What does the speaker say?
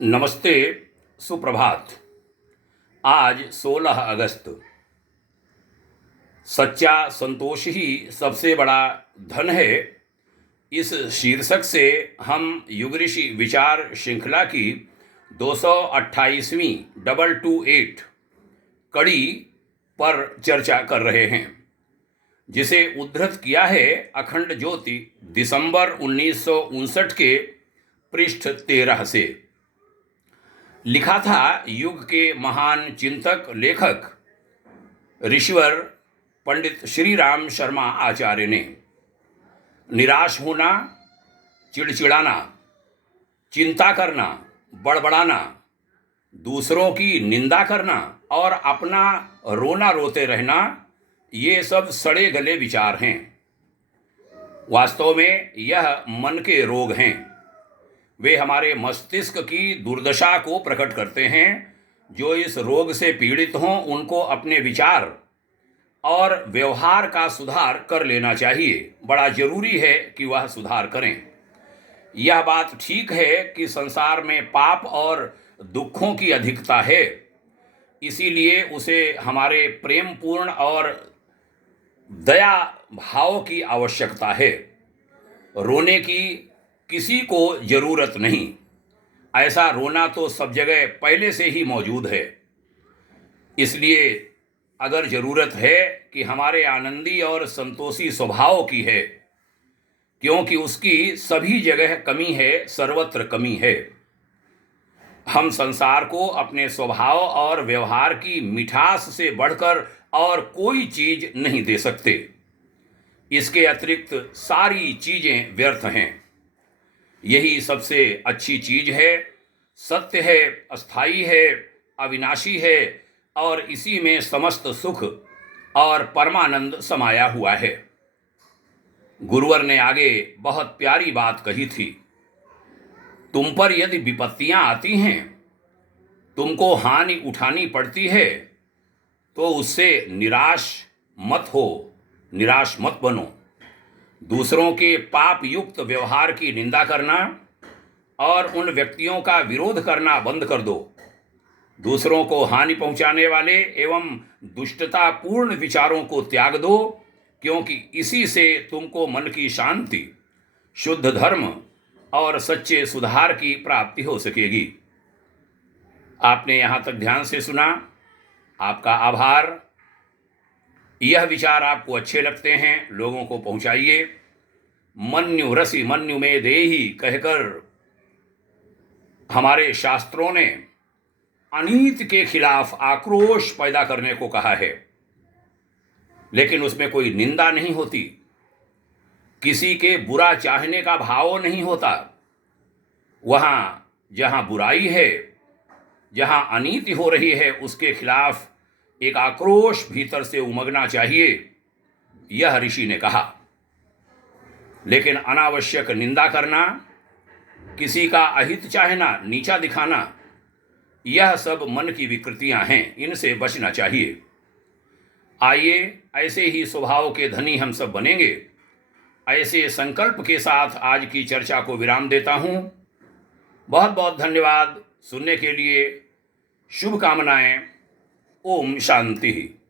नमस्ते, सुप्रभात। आज 16 अगस्त। सच्चा संतोष ही सबसे बड़ा धन है। इस शीर्षक से हम युग ऋषि विचार श्रृंखला की 228वीं 228 कड़ी पर चर्चा कर रहे हैं, जिसे उद्धृत किया है अखंड ज्योति दिसंबर 1959 के पृष्ठ 13 से। लिखा था युग के महान चिंतक लेखक ऋषिवर पंडित श्री राम शर्मा आचार्य ने। निराश होना, चिड़चिड़ाना, चिंता करना, बड़बड़ाना, दूसरों की निंदा करना और अपना रोना रोते रहना, ये सब सड़े गले विचार हैं। वास्तव में यह मन के रोग हैं। वे हमारे मस्तिष्क की दुर्दशा को प्रकट करते हैं। जो इस रोग से पीड़ित हों उनको अपने विचार और व्यवहार का सुधार कर लेना चाहिए। बड़ा जरूरी है कि वह सुधार करें। यह बात ठीक है कि संसार में पाप और दुखों की अधिकता है, इसीलिए उसे हमारे प्रेमपूर्ण और दया भाव की आवश्यकता है। रोने की किसी को जरूरत नहीं। ऐसा रोना तो सब जगह पहले से ही मौजूद है। इसलिए अगर जरूरत है कि हमारे आनंदी और संतोषी स्वभाव की है, क्योंकि उसकी सभी जगह कमी है, सर्वत्र कमी है। हम संसार को अपने स्वभाव और व्यवहार की मिठास से बढ़कर और कोई चीज नहीं दे सकते। इसके अतिरिक्त सारी चीजें व्यर्थ हैं। यही सबसे अच्छी चीज है, सत्य है, अस्थाई है, अविनाशी है और इसी में समस्त सुख और परमानंद समाया हुआ है। गुरुवर ने आगे बहुत प्यारी बात कही थी। तुम पर यदि विपत्तियां आती हैं, तुमको हानि उठानी पड़ती है, तो उससे निराश मत हो, निराश मत बनो। दूसरों के पाप युक्त व्यवहार की निंदा करना और उन व्यक्तियों का विरोध करना बंद कर दो। दूसरों को हानि पहुंचाने वाले एवं दुष्टतापूर्ण विचारों को त्याग दो, क्योंकि इसी से तुमको मन की शांति, शुद्ध धर्म और सच्चे सुधार की प्राप्ति हो सकेगी। आपने यहाँ तक ध्यान से सुना, आपका आभार। यह विचार आपको अच्छे लगते हैं, लोगों को पहुंचाइए। मन्यु रसि मन्यु में देहि कहकर हमारे शास्त्रों ने अनीति के खिलाफ आक्रोश पैदा करने को कहा है, लेकिन उसमें कोई निंदा नहीं होती, किसी के बुरा चाहने का भाव नहीं होता। वहां जहां बुराई है, जहां अनीति हो रही है, उसके खिलाफ एक आक्रोश भीतर से उमगना चाहिए, यह ऋषि ने कहा। लेकिन अनावश्यक निंदा करना, किसी का अहित चाहना, नीचा दिखाना, यह सब मन की विकृतियां हैं, इनसे बचना चाहिए। आइए ऐसे ही स्वभाव के धनी हम सब बनेंगे। ऐसे संकल्प के साथ आज की चर्चा को विराम देता हूं। बहुत बहुत धन्यवाद सुनने के लिए। शुभकामनाएं। ओम शांति।